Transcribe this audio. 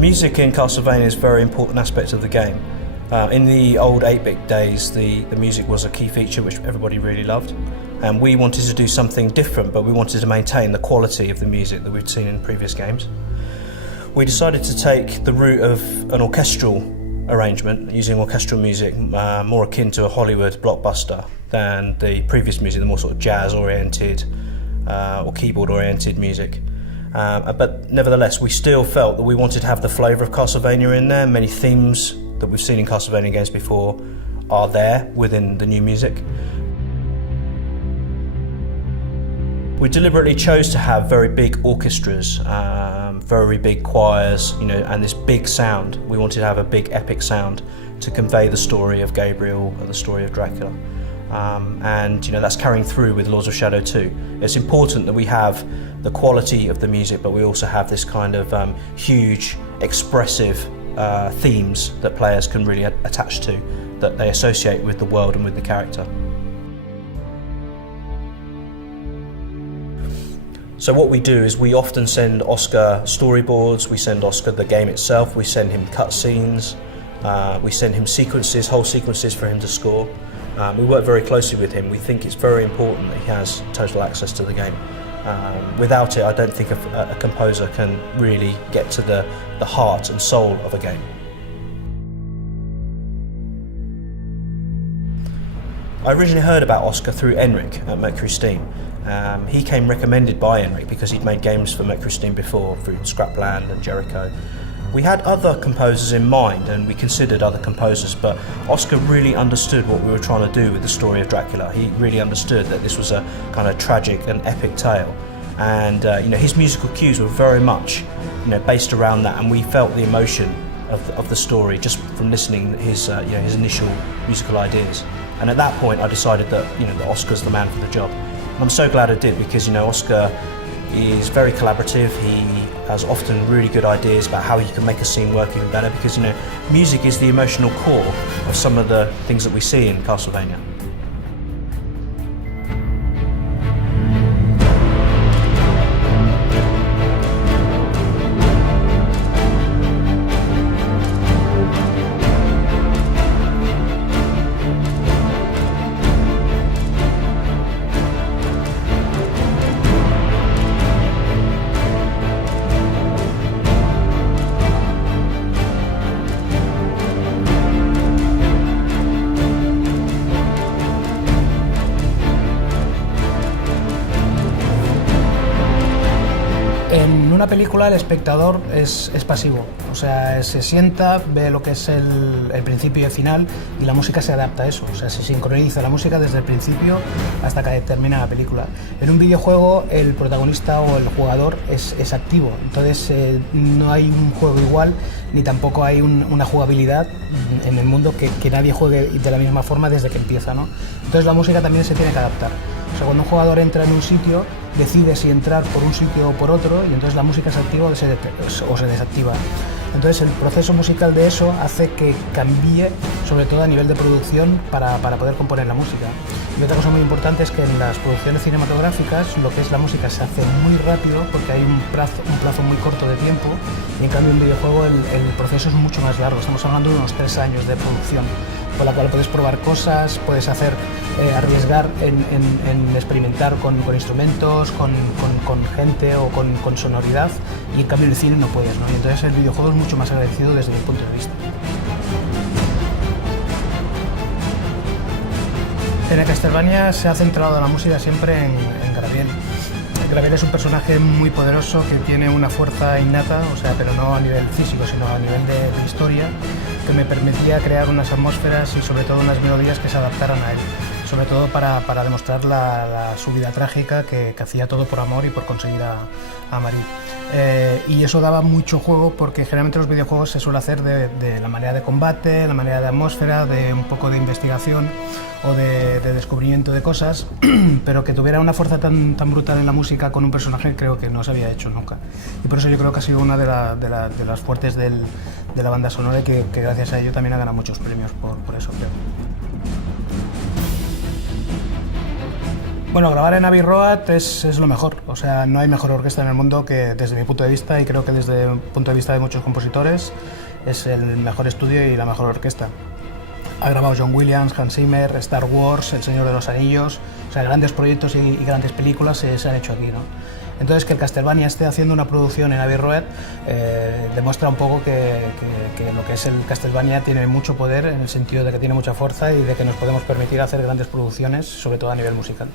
music in Castlevania is a very important aspect of the game. In the old 8-bit days, the music was a key feature which everybody really loved. And we wanted to do something different, but we wanted to maintain the quality of the music that we'd seen in previous games. We decided to take the route of an orchestral arrangement, using orchestral music more akin to a Hollywood blockbuster than the previous music, the more sort of jazz-oriented or keyboard-oriented music. But nevertheless, we still felt that we wanted to have the flavour of Castlevania in there. Many themes that we've seen in Castlevania games before are there within the new music. We deliberately chose to have very big orchestras, very big choirs, and this big sound. We wanted to have a big epic sound to convey the story of Gabriel and the story of Dracula. And that's carrying through with Lords of Shadow 2. It's important that we have the quality of the music, but we also have this kind of huge, expressive themes that players can really attach to, that they associate with the world and with the character. So what we do is we often send Oscar storyboards, we send Oscar the game itself, we send him cutscenes, we send him sequences, whole sequences for him to score. We work very closely with him. We think it's very important that he has total access to the game. Without it, I don't think a composer can really get to the heart and soul of a game. I originally heard about Oscar through Enric at MercurySteam. He came recommended by Enric because he'd made games for MercurySteam before, through Scrapland and Jericho. We had other composers in mind and we considered other composers, but Oscar really understood what we were trying to do with the story of Dracula. He really understood that this was a kind of tragic and epic tale. And his musical cues were very much based around that, and we felt the emotion of the story just from listening to his initial musical ideas. And at that point I decided that that Oscar's the man for the job. And I'm so glad I did, because Oscar is very collaborative. He has often really good ideas about how you can make a scene work even better, because music is the emotional core of some of the things that we see in Castlevania. En una película el espectador es pasivo, o sea, se sienta, ve lo que es el principio y el final, y la música se adapta a eso, o sea, se sincroniza la música desde el principio hasta que termina la película. En un videojuego el protagonista o el jugador es activo, entonces no hay un juego igual, ni tampoco hay una jugabilidad en el mundo que nadie juegue de la misma forma desde que empieza, ¿no? Entonces la música también se tiene que adaptar. O sea, cuando un jugador entra en un sitio, decide si entrar por un sitio o por otro, y entonces la música se activa o se desactiva. Entonces el proceso musical de eso hace que cambie, sobre todo a nivel de producción, para poder componer la música. Y otra cosa muy importante es que en las producciones cinematográficas lo que es la música se hace muy rápido porque hay un plazo muy corto de tiempo, y en cambio en un videojuego el proceso es mucho más largo. Estamos hablando de unos 3 años de producción, con la cual puedes probar cosas, puedes arriesgar en experimentar con instrumentos, con gente o con sonoridad, y en cambio en el cine no puedes, ¿no? Y entonces el videojuego es mucho más agradecido desde mi punto de vista. En el Castlevania se ha centrado la música siempre en Gabriel. Gabriel es un personaje muy poderoso que tiene una fuerza innata, o sea, pero no a nivel físico, sino a nivel de historia, que me permitía crear unas atmósferas y sobre todo unas melodías que se adaptaran a él, sobre todo para demostrar su vida trágica, que hacía todo por amor y por conseguir a Marie. Y eso daba mucho juego, porque generalmente los videojuegos se suele hacer de la manera de combate, la manera de atmósfera, de un poco de investigación o de descubrimiento de cosas, pero que tuviera una fuerza tan brutal en la música con un personaje creo que no se había hecho nunca. Y por eso yo creo que ha sido una de las fuertes de la banda sonora, y que gracias a ello también ha ganado muchos premios por eso, creo. Bueno, grabar en Abbey Road es lo mejor, o sea, no hay mejor orquesta en el mundo que, desde mi punto de vista, y creo que desde el punto de vista de muchos compositores, es el mejor estudio y la mejor orquesta. Ha grabado John Williams, Hans Zimmer, Star Wars, El Señor de los Anillos, o sea, grandes proyectos y grandes películas se han hecho aquí, ¿no? Entonces, que el Castlevania esté haciendo una producción en Abbey Road demuestra un poco que lo que es el Castlevania tiene mucho poder, en el sentido de que tiene mucha fuerza y de que nos podemos permitir hacer grandes producciones, sobre todo a nivel musical.